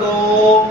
2.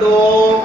2.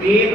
3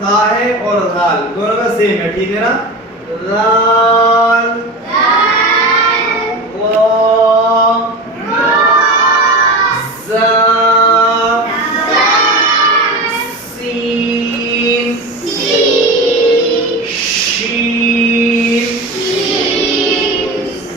खा है और दाल दोनों का सेम है, ठीक है ना। दाल, ज़ा, सीन, शीन,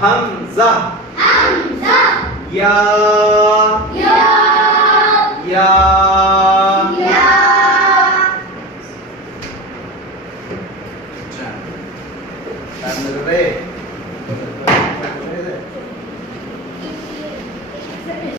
हमज़ा, या